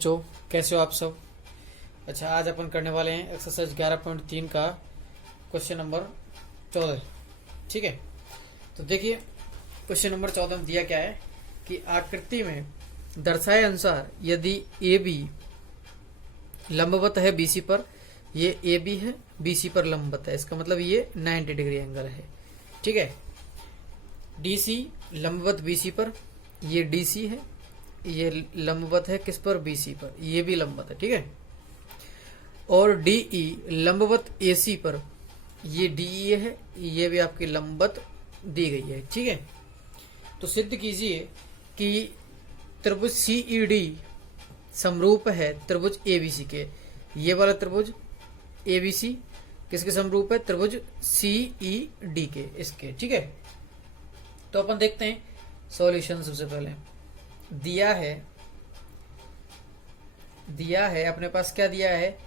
बच्चों, कैसे हो आप सब। अच्छा, आज अपन करने वाले हैं एक्सरसाइज 11.3 का क्वेश्चन नंबर 14। ठीक है, तो देखिए क्वेश्चन नंबर 14 में दिया क्या है कि आकृति में दर्शाए अनुसार यदि ए बी लंबवत है बीसी पर, ये ए बी है, बीसी पर लंबवत है, इसका मतलब ये 90 डिग्री एंगल है। ठीक है, डीसी लंबवत बीसी पर, ये डीसी है, ये लंबवत है किस पर, बीसी पर, ये भी लंबवत है। ठीक है, और डीई लंबवत एसी पर, ये डीई है, ये भी आपकी लंबवत दी गई है। ठीक है, तो सिद्ध कीजिए कि त्रिभुज सीईडी समरूप है त्रिभुज एबीसी के। ये वाला त्रिभुज एबीसी किसके समरूप है, त्रिभुज सीईडी के, इसके। ठीक है, तो अपन देखते हैं सॉल्यूशन। सबसे पहले दिया है अपने पास, क्या दिया है,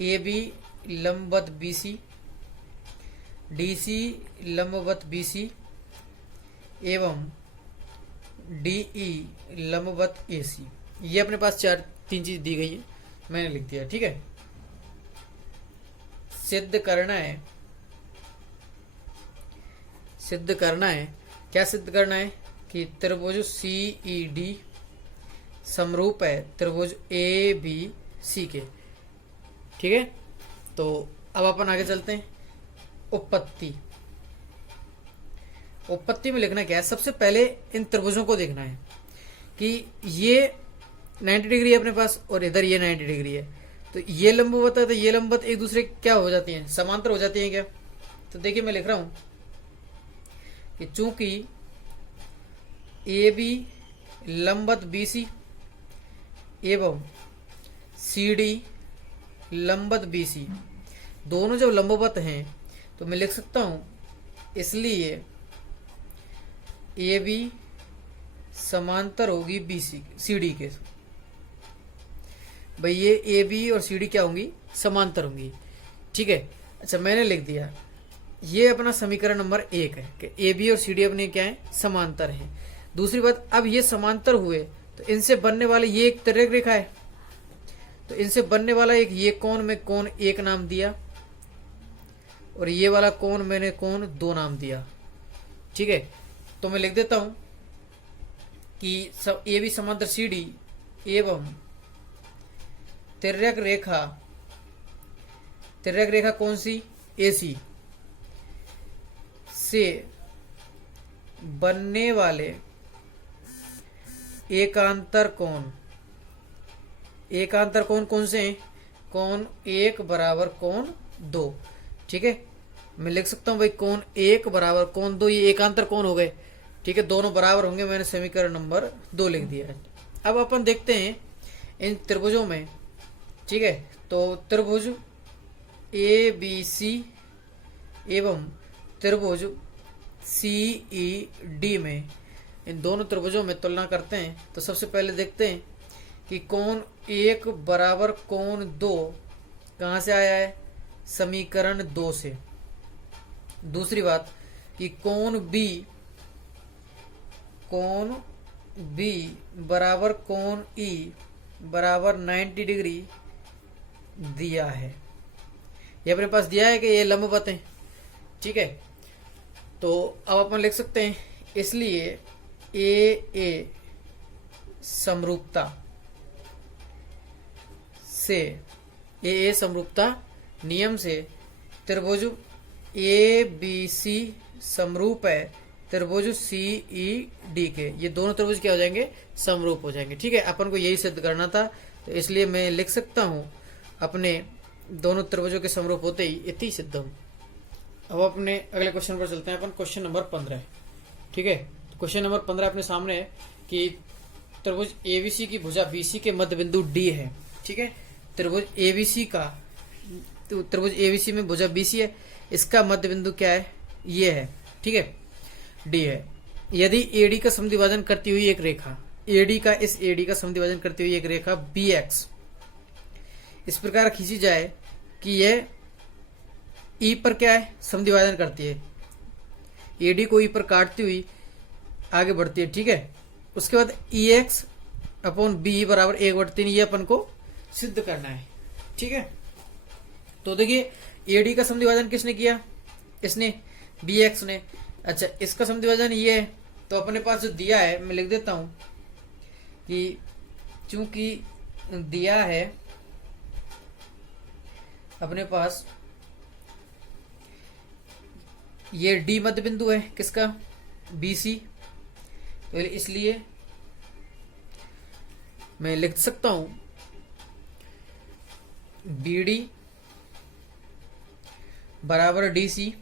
ए बी लंबवत बीसी, डीसी लंबवत बीसी एवं डीई लंबवत एसी। ये अपने पास तीन चीज दी गई है, मैंने लिख दिया। ठीक है, सिद्ध करना है क्या सिद्ध करना है कि त्रिभुज सीईडी समरूप है त्रिभुज ए बी सी के। ठीक है, तो अब अपन आगे चलते हैं। उत्पत्ति में लिखना क्या है, सबसे पहले इन त्रिभुजों को देखना है कि ये 90 डिग्री है अपने पास और इधर ये 90 डिग्री है, तो ये लंबवत है, तो ये लंबवत एक दूसरे क्या हो जाती हैं, समांतर हो जाती हैं क्या। तो देखिए मैं लिख रहा हूं कि चूंकि ए बी लंबवत बीसी एवं सी डी लंबवत बीसी दोनों जब लंबवत हैं तो मैं लिख सकता हूं इसलिए ए बी समांतर होगी बीसी सीडी के। भाई ये ए बी और सी डी क्या होंगी, समांतर होंगी। ठीक है, अच्छा मैंने लिख दिया, ये अपना समीकरण नंबर 1 है कि ए बी और सी डी अपने क्या है, समांतर है। दूसरी बात, अब ये समांतर हुए तो इनसे बनने वाले ये एक तिर्यक रेखा है, तो इनसे बनने वाला एक ये कोण में कोण 1 नाम दिया और ये वाला कोण मैंने कोण 2 नाम दिया। ठीक है, तो मैं लिख देता हूं कि ए बी समांतर सी डी एवं तिर्यक रेखा कौन सी, एसी से बनने वाले एकांतर कोण कौन से हैं, कोण 1 बराबर कोण 2। ठीक है, मैं लिख सकता हूं भाई कोण 1 बराबर कोण 2, ये एकांतर कोण हो गए। ठीक है, दोनों बराबर होंगे, मैंने समीकरण नंबर 2 लिख दिया है। अब अपन देखते हैं इन त्रिभुजों में। ठीक है, तो त्रिभुज ए बी सी एवं त्रिभुज सीई डी में, इन दोनों त्रिभुजों में तुलना करते हैं। तो सबसे पहले देखते हैं कि कोण 1 बराबर कोण 2 कहां से आया है, समीकरण 2 से। दूसरी बात कि कोण बी बराबर कोण ई बराबर 90 डिग्री दिया है, ये अपने पास दिया है कि ये लंबवत है। ठीक है, तो अब अपन लिख सकते हैं इसलिए ए समरूपता नियम से त्रिभुज ए बी सी समरूप है त्रिभुज सीई डी के। ये दोनों त्रिभुज क्या हो जाएंगे, समरूप हो जाएंगे। ठीक है, अपन को यही सिद्ध करना था, तो इसलिए मैं लिख सकता हूं अपने दोनों त्रिभुजों के समरूप होते ही इति सिद्धम। अब अपने अगले क्वेश्चन पर चलते हैं अपन, क्वेश्चन नंबर 15। ठीक है, क्वेश्चन नंबर 15 अपने सामने है कि त्रिभुज एबीसी की भुजा बीसी के मध्य बिंदु डी है। ठीक है, त्रिभुज एबीसी में भुजा बीसी है, इसका मध्य बिंदु क्या है, ये है। ठीक है, डी है। यदि एडी का समद्विभाजन करती हुई एक रेखा, एडी का समद्विभाजन करती हुई एक रेखा बी एक्स इस प्रकार खींची जाए कि यह ई पर क्या है, समद्विभाजन करती है, एडी को ई पर काटती हुई आगे बढ़ती है। ठीक है, उसके बाद ई एक्स अपॉन बी बराबर 1/3 ये अपन को सिद्ध करना है। ठीक है, तो देखिए एडी का समद्विभाजन किसने किया, इसने, बी एक्स ने। अच्छा, इसका समद्विभाजन ये है, तो अपने पास जो दिया है मैं लिख देता हूं कि चूंकि दिया है अपने पास ये डी मध्य बिंदु है किसका, बीसी, तो इसलिए मैं लिख सकता हूं बीडी बराबर डीसी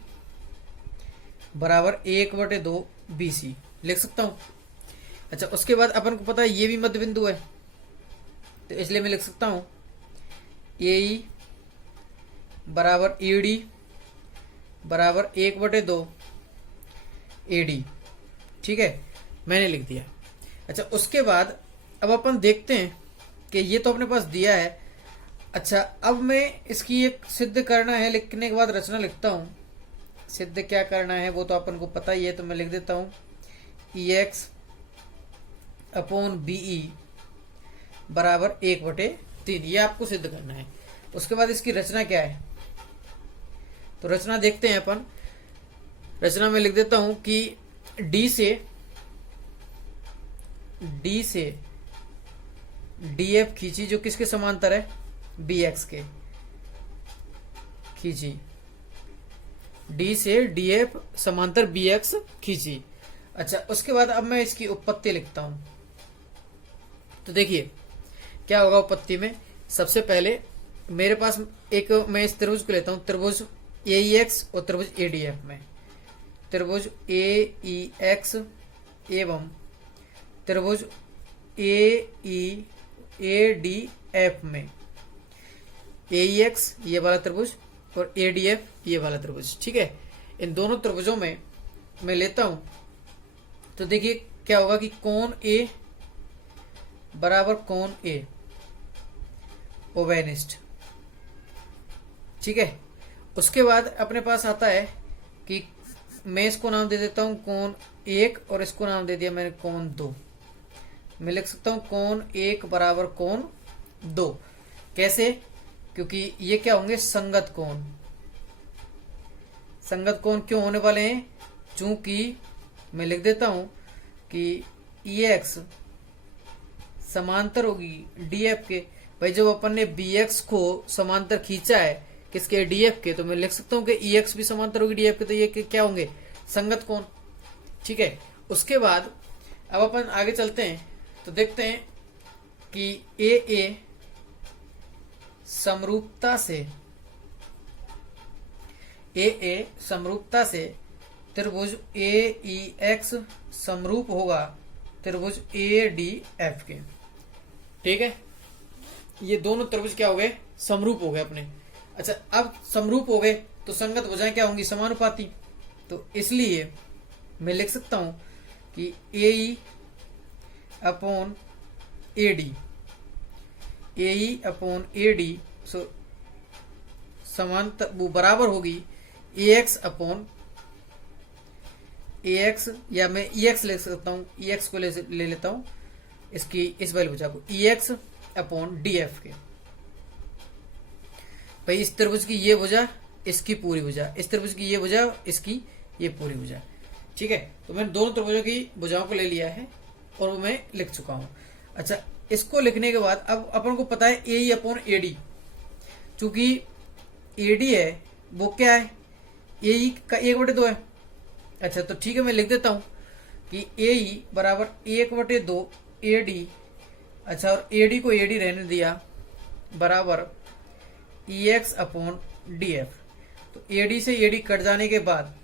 बराबर 1/2 बीसी लिख सकता हूं। अच्छा, उसके बाद अपन को पता है ये भी मध्य बिंदु है, तो इसलिए मैं लिख सकता हूं एई बराबर ईडी बराबर 1/2 एडी। ठीक है, मैंने लिख दिया। अच्छा, उसके बाद अब अपन देखते हैं कि ये तो अपने पास दिया है। अच्छा, अब मैं इसकी एक सिद्ध करना है, लिखने के बाद रचना लिखता हूं। सिद्ध क्या करना है वो तो अपन को पता ही है, तो मैं लिख देता हूं ई एक्स अपॉन बीई बराबर 1/3, ये आपको सिद्ध करना है। उसके बाद इसकी रचना क्या है, तो रचना देखते हैं अपन। रचना में लिख देता हूं कि डी से डीएफ खींची, जो किसके समांतर है, बी एक्स के खींची, डी से डीएफ समांतर बी एक्स खींची। अच्छा, उसके बाद अब मैं इसकी उत्पत्ति लिखता हूं। तो देखिए क्या होगा उत्पत्ति में, सबसे पहले मेरे पास एक, मैं इस त्रिभुज को लेता हूं, त्रिभुज AEX और त्रिभुज ADF में, त्रिभुज AEX एवं त्रिभुज ADF में, AEX ये वाला त्रिभुज और ADF ये वाला त्रिभुज। ठीक है, इन दोनों त्रिभुजों में मैं लेता हूं, तो देखिए क्या होगा कि कोण A बराबर कोण A ओवेनिस्ट। ठीक है, उसके बाद अपने पास आता है कि मैं इसको नाम दे देता हूं कोण 1 और इसको नाम दे दिया मैंने कोण 2। मैं लिख सकता हूं कोण 1 बराबर कोण 2। कैसे, क्योंकि ये क्या होंगे, संगत कोण। संगत कोण क्यों होने वाले हैं, चूंकि मैं लिख देता हूं कि EX समांतर होगी DF के। भाई जब अपन ने BX को समांतर खींचा है किसके, DF के, तो मैं लिख सकता हूं कि EX भी समांतर होगी DF के, तो ये क्या होंगे, संगत कोण। ठीक है, उसके बाद अब अपन आगे चलते हैं, तो देखते हैं कि AA समरूपता से त्रिभुज AEX समरूप होगा त्रिभुज ADF के। ठीक है, ये दोनों त्रिभुज क्या हो गए, समरूप हो गए अपने। अच्छा, अब समरूप हो गए तो संगत भुजाएं क्या होंगी, समानुपाती। तो इसलिए मैं लिख सकता हूं कि AE अपॉन AD सो समांतर वो बराबर होगी AX अपॉन AX, या मैं EX ले सकता हूं, EX को ले लेता हूं, इसकी इस वाली भुजा को, EX अपॉन DF के। भाई इस त्रिभुज की ये भुजा, इसकी पूरी भुजा, इस त्रिभुज की ये भुजा, इसकी ये पूरी भुजा। ठीक है, तो मैंने दोनों त्रिभुजों की भुजाओं को ले लिया है और वो मैं लिख चुका हूं। अच्छा, इसको लिखने के बाद अब अपन को पता है AE अपॉन AD, चूंकि AD है वो क्या है, AE का 1/2 है। अच्छा, तो ठीक है, मैं लिख देता हूं कि AE बराबर 1/2 AD। अच्छा, और AD को AD रहने दिया बराबर EX अपॉन DF। तो AD से AD कट जाने के बाद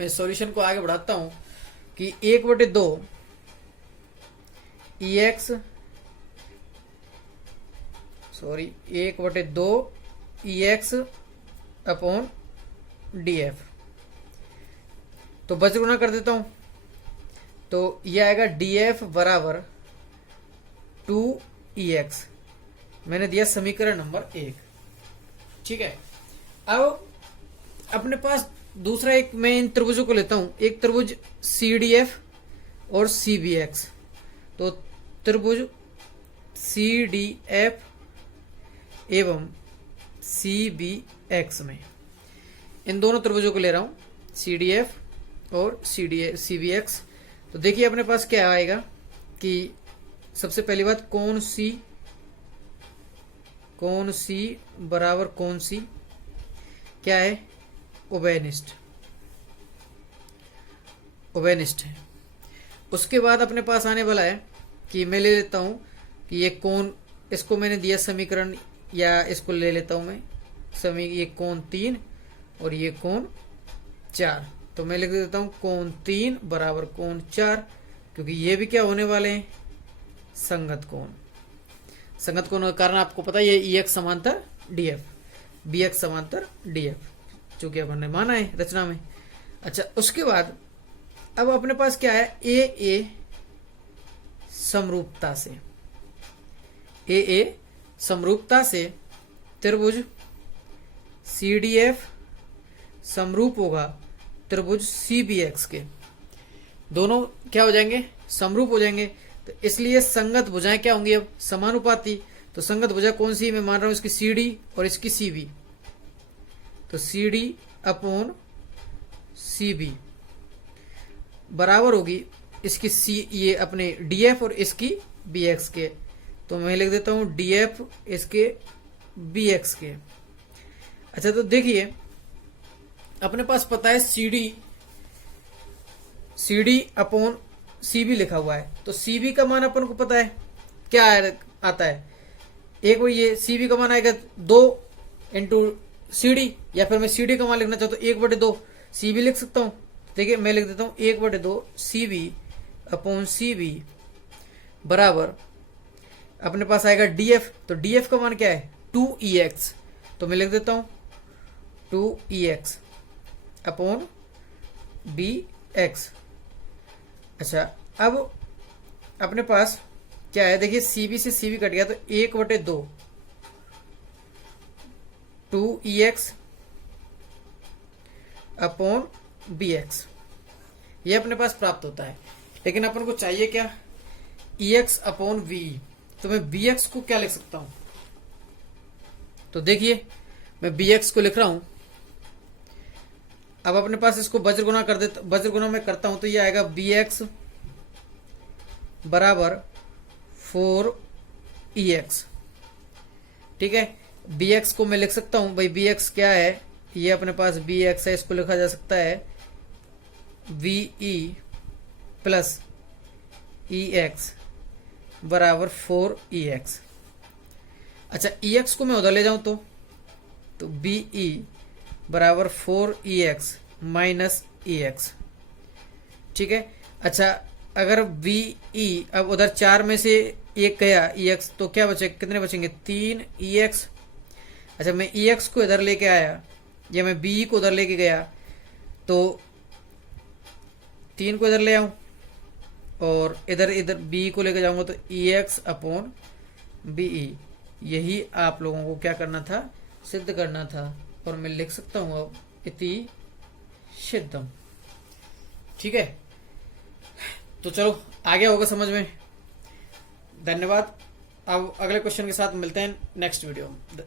मैं सॉल्यूशन को आगे बढ़ाता हूं कि 1/2 EX 1/2 EX अपॉन DF, तो बज गुना कर देता हूं, तो यह आएगा DF बराबर 2EX। मैंने दिया समीकरण नंबर 1। ठीक है, अब अपने पास दूसरा एक, मैं इन त्रिभुजों को लेता हूं, एक त्रिभुज CDF और सी बी एक्स। तो त्रिभुज सी डी एफ एवं सी बी एक्स में इन दोनों त्रिभुजों को ले रहा हूं, सी डी एफ और सी बी एक्स। तो देखिए अपने पास क्या आएगा कि सबसे पहली बात कोण सी बराबर कोण सी क्या है, उभयनिष्ठ है। उसके बाद अपने पास आने वाला है कि मैं ले लेता हूं कि ये कोण, इसको मैंने दिया समीकरण, या इसको ले लेता हूं मैं ये कोण 3 और ये कोण 4। तो मैं लिख देता हूं कोण 3 बराबर कोण 4, क्योंकि ये भी क्या होने वाले हैं, संगत कोण के कारण आपको पता है ये ई एक्स समांतर डी एफ, बी एक्स समांतर डी एफ, जो कि अपन ने माना है रचना में। अच्छा, उसके बाद अब अपने पास क्या है, ए समरूपता से त्रिभुज सी डी एफ समरूप होगा त्रिभुज सी बी एक्स के। दोनों क्या हो जाएंगे, समरूप हो जाएंगे। तो इसलिए संगत भुजाएं क्या होंगी, अब समानुपाती। तो संगत भुजा कौन सी, मैं मान रहा हूं इसकी सी डी और इसकी सी बी। तो C D upon C B बराबर होगी इसकी ये अपने डी एफ और इसकी बी एक्स के। तो मैं लिख देता हूं डी एफ इसके बी एक्स के। अच्छा, तो देखिए अपने पास पता है C D upon C B लिखा हुआ है। तो सी बी का मान अपन को पता है क्या आता है, एक वो ये सी बी का मान आएगा 2 इंटू सी डी, या फिर मैं सी डी का मान लिखना चाहता हूँ 1/2 सी बी लिख सकता हूँ। देखिए मैं लिख देता हूँ 1/2 C B upon C B बराबर अपने पास आएगा डी एफ। तो डी एफ का मान क्या है, 2EX। तो मैं लिख देता हूं 2EX अपॉन बी एक्स। अच्छा, अब अपने पास क्या है, देखिए सीबी से सीबी कट गया, तो 1/2 2EX अपॉन बी एक्स, ये अपने पास प्राप्त होता है। लेकिन अपन को चाहिए क्या, EX अपॉन वी। तो मैं BX को क्या लिख सकता हूं, तो देखिए मैं BX को लिख रहा हूं। अब अपने पास इसको वज्र गुना कर देता, वज्र गुना में करता हूं तो ये आएगा BX बराबर 4EX। ठीक है, BX को मैं लिख सकता हूं, भाई BX क्या है, ये अपने पास BX है, इसको लिखा जा सकता है VE प्लस EX बराबर 4EX। अच्छा, EX को मैं उधर ले जाऊं तो BE बराबर 4EX माइनस EX। ठीक है, अच्छा अगर VE अब उधर 4 में से एक गया EX, तो क्या बचे, कितने बचेंगे, 3EX। अच्छा, मैं EX को इधर लेके आया या मैं BE को उधर लेके गया, तो 3 को इधर ले आऊं और इधर बी को लेकर जाऊंगा, तो EX अपॉन BE। यही आप लोगों को क्या करना था, सिद्ध करना था। और मैं लिख सकता हूं अब इति सिद्धम। ठीक है, तो चलो आगे होगा समझ में। धन्यवाद। अब अगले क्वेश्चन के साथ मिलते हैं नेक्स्ट वीडियो में।